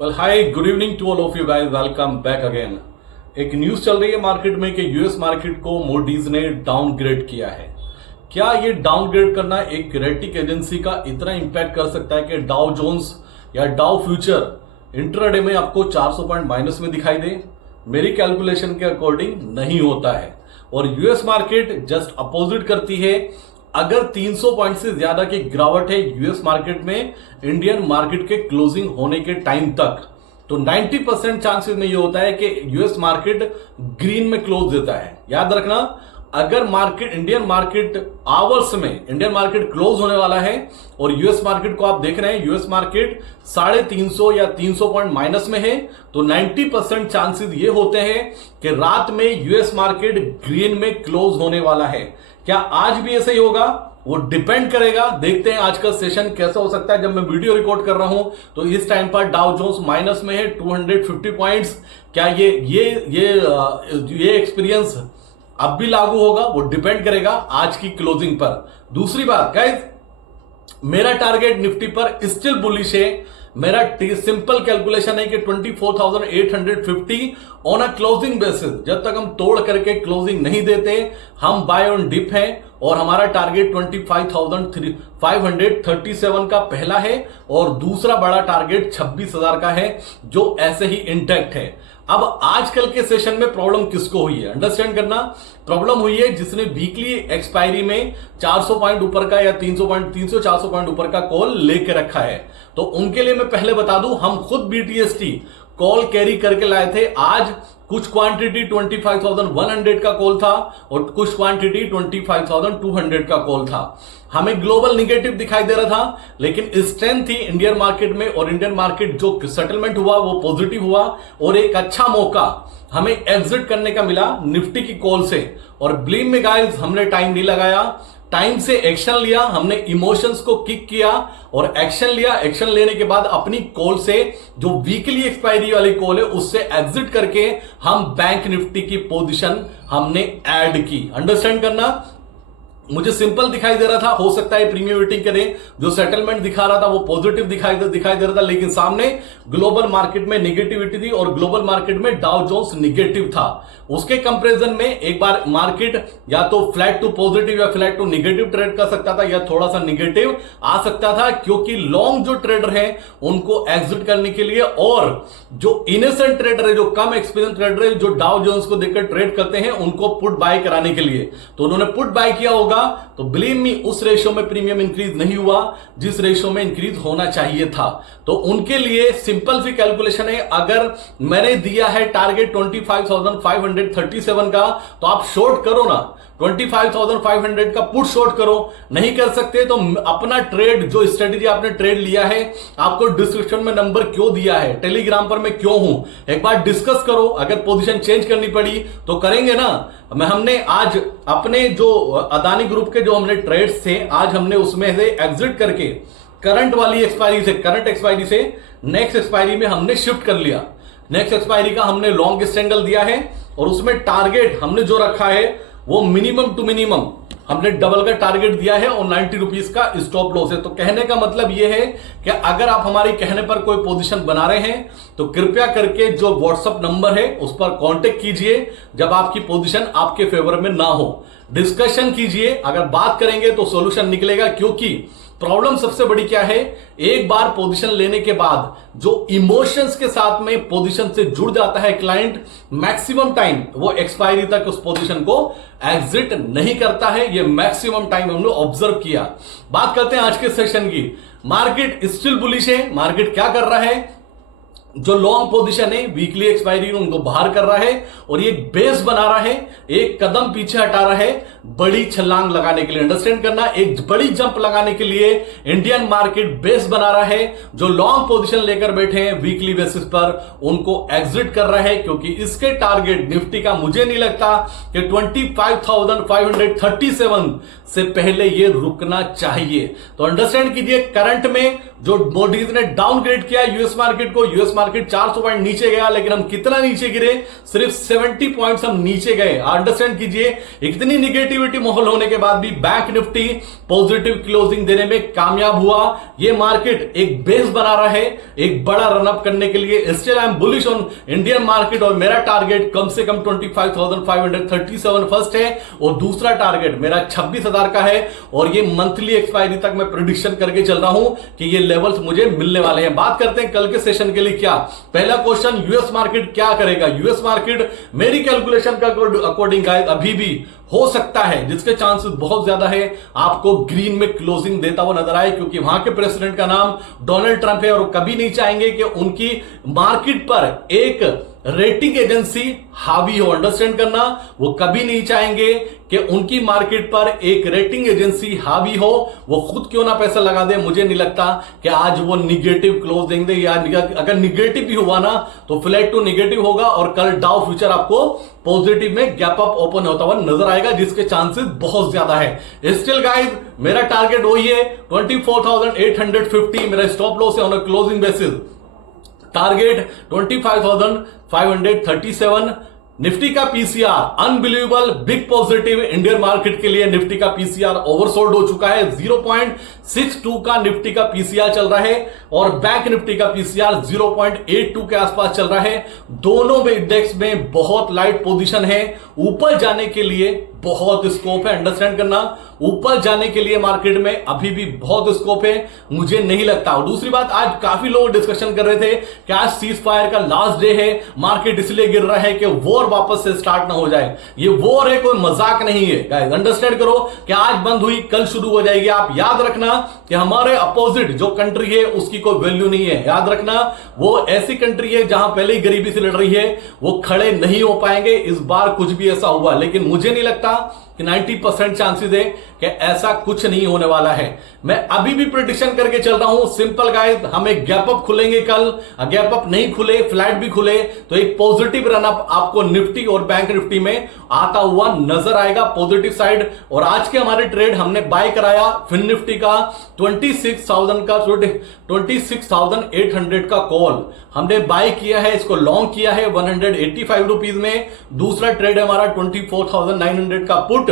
Well hi good evening to all of you guys, welcome back again. एक news चल रही है market में कि यूएस मार्केट को मूडीज ने डाउनग्रेड किया है। क्या ये डाउनग्रेड करना एक रेटिंग एजेंसी का इतना इंपैक्ट कर सकता है कि डाउ जोन्स या डाउ फ्यूचर इंट्राडे में आपको 400 पॉइंट माइनस में दिखाई दे? मेरी कैलकुलेशन के अकॉर्डिंग नहीं होता है और यूएस मार्केट जस्ट अपोजिट करती है। अगर 300 पॉइंट से ज्यादा की गिरावट है यूएस मार्केट में इंडियन मार्केट के क्लोजिंग होने के टाइम तक, तो 90% चांसेस में ये होता है कि यूएस मार्केट ग्रीन में क्लोज देता है। याद रखना, अगर मार्केट इंडियन मार्केट आवर्स में इंडियन मार्केट क्लोज होने वाला है और यूएस मार्केट को आप देख रहे हैं यूएस मार्केट 350 या 300 पॉइंट माइनस में है, तो 90% चांसेस ये होते हैं कि रात में यूएस मार्केट ग्रीन में क्लोज होने वाला है। क्या आज भी ऐसा ही होगा? वो डिपेंड करेगा। देखते हैं आज का सेशन कैसा हो सकता है। जब मैं वीडियो रिकॉर्ड कर रहा हूं तो इस टाइम पर डाउ जोन्स माइनस में है 250 पॉइंट्स। क्या ये एक्सपीरियंस अब भी लागू होगा? वो डिपेंड करेगा आज की क्लोजिंग पर। दूसरी बात गाइस, मेरा टारगेट निफ्टी पर स्टिल बुलिश है। मेरा सिंपल कैलकुलेशन है कि 24,850 ऑन अ क्लोजिंग बेसिस। जब तक हम तोड़ करके क्लोजिंग नहीं देते हम बाय ऑन डिप है और हमारा टारगेट 25,537 का पहला है और दूसरा बड़ा टारगेट 26,000 का है जो ऐसे ही इंटैक्ट है। अब आजकल के सेशन में प्रॉब्लम किसको हुई है अंडरस्टैंड करना। प्रॉब्लम हुई है जिसने वीकली एक्सपायरी में 400 पॉइंट ऊपर का या 300-400 पॉइंट ऊपर का कॉल लेके रखा है। तो उनके लिए मैं पहले बता दूं, हम खुद बीटीएसटी कॉल कैरी करके लाए थे। आज कुछ क्वांटिटी 25,100 का कॉल था और कुछ क्वांटिटी 25,200 का कॉल था। हमें ग्लोबल निगेटिव दिखाई दे रहा था, लेकिन स्ट्रेंथ थी इंडियन मार्केट में और इंडियन मार्केट जो सेटलमेंट हुआ वो पॉजिटिव हुआ और एक अच्छा मौका हमें एग्जिट करने का मिला निफ्टी की कॉल से। और ब्लीम में गाइस हमने टाइम नहीं लगाया, टाइम से एक्शन लिया। हमने इमोशंस को किक किया और एक्शन लिया। एक्शन लेने के बाद अपनी कॉल से जो वीकली एक्सपायरी वाली कॉल है उससे एग्जिट करके हम बैंक निफ्टी की पोजीशन हमने ऐड की। अंडरस्टैंड करना, मुझे सिंपल दिखाई दे रहा था, हो सकता है प्रीमियम वेटिंग करें, जो सेटलमेंट दिखा रहा था वो पॉजिटिव दिखाई दे रहा था, लेकिन सामने ग्लोबल मार्केट में निगेटिविटी थी और ग्लोबल मार्केट में डाउ जोन्स निगेटिव था। उसके कंपैरिजन में एक बार मार्केट या तो फ्लैट टू पॉजिटिव या फ्लैट टू निगेटिव ट्रेड कर सकता था या थोड़ा सा निगेटिव आ सकता था, क्योंकि लॉन्ग जो ट्रेडर है उनको एग्जिट करने के लिए और जो इनोसेंट ट्रेडर है, जो कम एक्सपीरियंस ट्रेडर है, जो डाउ जोन्स को देखकर ट्रेड करते हैं, उनको पुट बाय कराने के लिए। तो उन्होंने पुट बाय किया होगा, तो बिलीव मी उस रेशियो में प्रीमियम इंक्रीज नहीं हुआ जिस रेशियो में इंक्रीज होना चाहिए था। तो उनके लिए सिंपल सी कैलकुलेशन है, अगर मैंने दिया है टारगेट 25,537 का तो आप शॉर्ट करो ना, 25,500 का पुट शॉर्ट करो। नहीं कर सकते तो अपना ट्रेड, जो स्ट्रेटेजी आपने ट्रेड लिया है, आपको डिस्क्रिप्शन में नंबर क्यों दिया है, टेलीग्राम पर मैं क्यों हूं, एक बार डिस्कस करो। अगर पोजीशन चेंज करनी पड़ी तो करेंगे ना। हमने आज अपने जो अदानी ग्रुप के जो हमने ट्रेड्स थे, आज हमने उसमें से एग्जिट करके करंट वाली एक्सपायरी से, करंट एक्सपायरी से नेक्स्ट एक्सपायरी में हमने शिफ्ट कर लिया। नेक्स्ट एक्सपायरी का हमने लॉन्ग स्टैंगल दिया है और उसमें टारगेट हमने जो रखा है वो मिनिमम टू मिनिमम हमने डबल का टारगेट दिया है और 90 रुपीज का स्टॉप लॉस है। तो कहने का मतलब यह है कि अगर आप हमारी कहने पर कोई पोजीशन बना रहे हैं तो कृपया करके जो व्हाट्सएप नंबर है उस पर कांटेक्ट कीजिए जब आपकी पोजीशन आपके फेवर में ना हो। डिस्कशन कीजिए, अगर बात करेंगे तो सॉल्यूशन निकलेगा। क्योंकि प्रॉब्लम सबसे बड़ी क्या है, एक बार पोजीशन लेने के बाद जो इमोशंस के साथ में पोजीशन से जुड़ जाता है क्लाइंट, मैक्सिमम टाइम वो एक्सपायरी तक उस पोजीशन को एग्जिट नहीं करता है। ये मैक्सिमम टाइम हमने ऑब्जर्व किया। बात करते हैं आज के सेशन की। मार्केट स्टिल बुलिश है। मार्केट क्या कर रहा है, जो लॉन्ग पोजीशन है वीकली एक्सपायरी उनको बाहर कर रहा है और ये बेस बना रहा है, एक कदम पीछे हटा रहा है बड़ी छलांग लगाने के लिए। अंडरस्टैंड करना, एक बड़ी जंप लगाने के लिए इंडियन मार्केट बेस बना रहा है। जो लॉन्ग पोजीशन लेकर बैठे हैं वीकली बेसिस पर उनको एग्जिट कर रहा है, क्योंकि इसके टारगेट निफ्टी का मुझे नहीं लगता कि 25,537 से पहले ये रुकना चाहिए। तो अंडरस्टैंड कीजिए, करंट में जो मोडीज ने डाउनग्रेड किया यूएस मार्केट को। यूएस मार्केट 400 पॉइंट नीचे गया, लेकिन हम कितना नीचे गिरे, सिर्फ 70 पॉइंट्स हम नीचे गए। अंडरस्टैंड कीजिए, इतनी निगेटिविटी माहौल होने के बाद भी बैंक निफ्टी पॉजिटिव क्लोजिंग देने में कामयाब हुआ। ये मार्केट एक बेस बना रहा है एक बड़ा रनअप करने के लिए। Still I am bullish on Indian market और मेरा टारगेट कम से कम 25,537 फर्स्ट है और दूसरा टारगेट मेरा 26,000 का है और ये मंथली एक्सपायरी तक मैं प्रेडिक्शन करके चल रहा हूं कि ये लेवल्स मुझे मिलने वाले हैं। बात करते हैं कल के सेशन के लिए क्या। पहला क्वेश्चन, यूएस मार्केट क्या करेगा। यूएस मार्केट मेरी कैलकुलेशन का अकॉर्डिंग अभी भी हो सकता है, जिसके चांसेस बहुत ज्यादा है, आपको ग्रीन में क्लोजिंग देता हुआ नजर आए, क्योंकि वहां के प्रेसिडेंट का नाम डोनाल्ड ट्रंप है और कभी नहीं चाहेंगे कि उनकी मार्केट पर एक रेटिंग एजेंसी हावी हो। अंडरस्टैंड करना, वो कभी नहीं चाहेंगे कि उनकी मार्केट पर एक रेटिंग एजेंसी हावी हो। वो खुद क्यों ना पैसा लगा दे, मुझे नहीं लगता कि आज वो निगेटिव क्लोज देंगे, या अगर निगेटिव भी हुआ ना तो फ्लैट टू निगेटिव होगा और कल डाउ फ्यूचर आपको पॉजिटिव में गैप अप ओपन होता हुआ नजर आएगा, जिसके चांसेस बहुत ज्यादा है। स्टिल गाइस, मेरा टारगेट वही है 24,850, मेरा स्टॉप लॉस है on a closing basis. Target 25,537। Nifty का PCR unbelievable big positive Indian market के लिए। निफ्टी का पीसीआर ओवरसोल्ड हो चुका है, 0.62 का निफ्टी का पीसीआर चल रहा है और बैंक निफ्टी का पीसीआर 0.82 के आसपास चल रहा है। दोनों में इंडेक्स में बहुत लाइट पोजीशन है, ऊपर जाने के लिए बहुत स्कोप है। अंडरस्टैंड करना, ऊपर जाने के लिए मार्केट में अभी भी बहुत स्कोप है, मुझे नहीं लगता। और दूसरी बात, आज काफी लोग डिस्कशन कर रहे थे कि आज सीज फायर का लास्ट डे है, मार्केट इसलिए गिर रहा है कि वॉर वापस से स्टार्ट ना हो जाए। ये वॉर है, कोई मजाक नहीं है गाइस। अंडरस्टैंड करो कि आज बंद हुई कल शुरू हो जाएगी। आप याद रखना कि हमारे अपोजिट जो कंट्री है उसकी कोई वैल्यू नहीं है। याद रखना, वो ऐसी कंट्री है जहां पहले ही गरीबी से लड़ रही है, वो खड़े नहीं हो पाएंगे। इस बार कुछ भी ऐसा हुआ, लेकिन मुझे नहीं लगता कि 90% चांसेस है कि ऐसा कुछ नहीं होने वाला है। मैं अभी भी प्रेडिक्शन करके चल रहा हूं सिंपल गाइस, हमें गैप अप खुलेंगे कल, गैप अप नहीं खुले, फ्लैट भी खुले तो एक पॉजिटिव रन अप आपको निफ्टी और बैंक निफ्टी में आता हुआ नजर आएगा, पॉजिटिव साइड। और आज के हमारे ट्रेड हमने बाय कराया फिन निफ्टी का 26,800 का कॉल हमने बाय किया है, इसको लॉन्ग किया है 185 रुपीज में। दूसरा ट्रेड है हमारा 24,900 का पुट,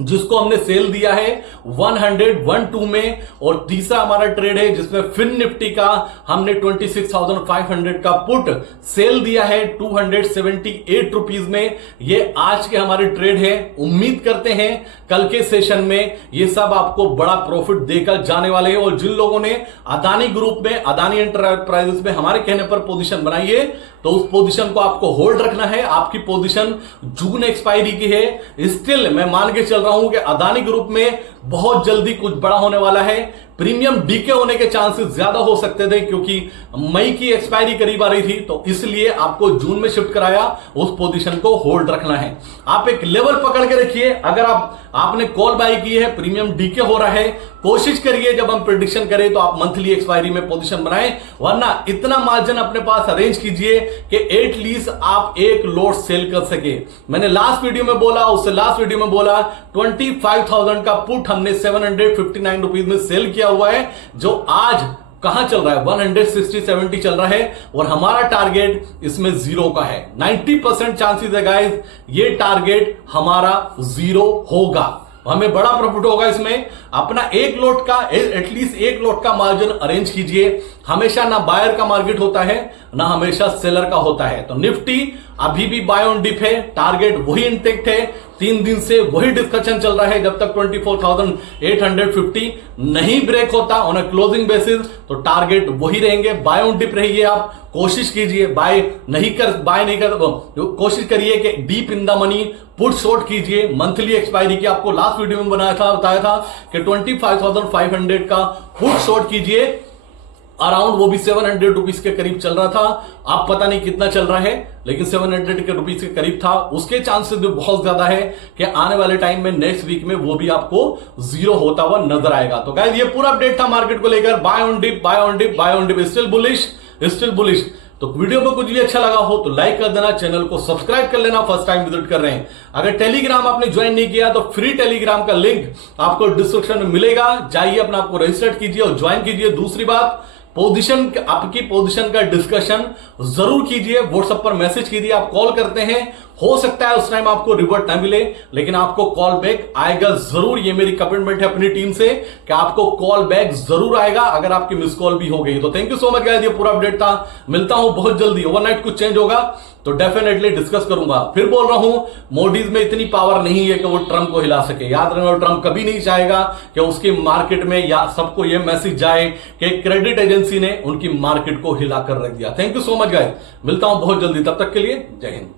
जिसको हमने सेल दिया है 112 में। और तीसरा हमारा ट्रेड है जिसमें फिन निफ्टी का हमने 26,500 का पुट सेल दिया है 278 रुपीज में। ये आज के हमारे ट्रेड है। उम्मीद करते हैं कल के सेशन में ये सब आपको बड़ा प्रॉफिट देकर जाने वाले हैं। और जिन लोगों ने अदानी ग्रुप में, अदानी एंटरप्राइजेस में हमारे कहने पर पोजीशन बनाई है, तो उस पोजीशन को आपको होल्ड रखना है। आपकी पोजीशन जून एक्सपायरी की है। स्टिल मैं मान के चल रहा हूं कि अदानी ग्रुप में बहुत जल्दी कुछ बड़ा होने वाला है। प्रीमियम डीके होने के चांसेस ज्यादा हो सकते थे, क्योंकि मई की एक्सपायरी करीब आ रही थी, तो इसलिए आपको जून में शिफ्ट कराया। उस पोजीशन को होल्ड रखना है। आप एक लेवल पकड़ के रखिए। अगर आपने कॉल बाय की है, प्रीमियम डीके हो रहा है, कोशिश करिए जब हम प्रेडिक्शन करें तो आप मंथली एक्सपायरी में पोजीशन बनाएं, वरना इतना मार्जिन अपने पास अरेंज कीजिए कि एटलीस्ट आप एक लॉट सेल कर सके। मैंने लास्ट वीडियो में बोला, उससे लास्ट वीडियो में बोला 25,000 का पुट हमने 759 रुपीज में सेल किया हुआ है, जो आज कहां चल रहा है 160-70 चल रहा है। और हमारा टारगेट इसमें 0 का है। 90% चांसेस है गाइस ये टारगेट हमारा 0 होगा, हमें बड़ा प्रॉफिट होगा इसमें। अपना एक लोट का, एटलीस्ट एक लोट का मार्जिन अरेंज कीजिए। हमेशा ना बायर का मार्केट होता है ना हमेशा सेलर का होता है। तो निफ्टी अभी भी बाय ऑन डिप है, टारगेट वही इंटेक्ट है। 3 दिन से वही डिस्कशन चल रहा है। जब तक 24,850 नहीं ब्रेक होता ऑन अ क्लोजिंग बेसिस, तो टारगेट वही रहेंगे। बाय ऑन डिप रहिए, आप कोशिश कीजिए, बाय नहीं कर कोशिश करिए कि deep in the money put short कीजिए। मंथली एक्सपायरी की आपको लास्ट वीडियो में बताया था कि 25,500 का पुट शॉर्ट कीजिए। अराउंड वो भी 700 रुपीज के करीब चल रहा था। आप पता नहीं कितना चल रहा है, लेकिन 700 के रुपीज के करीब था। उसके चांसेस भी बहुत ज्यादा है कि आने वाले टाइम में नेक्स्ट वीक में वो भी आपको 0 होता हुआ नजर आएगा। तो गाइस ये पूरा अपडेट था मार्केट को लेकर। Buy on dip, buy on dip, buy on dip, still bullish, still bullish. तो वीडियो में कुछ भी अच्छा लगा हो तो लाइक कर देना, चैनल को सब्सक्राइब कर लेना फर्स्ट टाइम विजिट कर रहे हैं। अगर टेलीग्राम आपने ज्वाइन नहीं किया तो फ्री टेलीग्राम का लिंक आपको डिस्क्रिप्शन में मिलेगा, जाइए अपना आपको रजिस्टर कीजिए और ज्वाइन कीजिए। दूसरी बात, पोजीशन, आपकी पोजीशन का डिस्कशन जरूर कीजिए, व्हाट्सएप पर मैसेज कीजिए। आप कॉल करते हैं, हो सकता है उस टाइम आपको रिवर्ट ना मिले, लेकिन आपको कॉल बैक आएगा जरूर। ये मेरी कमिटमेंट है अपनी टीम से कि आपको कॉल बैक जरूर आएगा अगर आपकी मिस कॉल भी हो गई तो। Thank you so much guys, ये पूरा अपडेट था। मिलता हूं बहुत जल्दी। ओवरनाइट कुछ चेंज होगा तो डेफिनेटली डिस्कस करूंगा। फिर बोल रहा हूं, मोडीज में इतनी पावर नहीं है कि वो ट्रंप को हिला सके। याद रखना, ट्रंप कभी नहीं चाहेगा कि उसकी मार्केट में या सबको यह मैसेज जाए कि क्रेडिट एजेंसी ने उनकी मार्केट को हिला कर रख दिया। Thank you so much guys, मिलता हूं बहुत जल्दी। तब तक के लिए जय हिंद।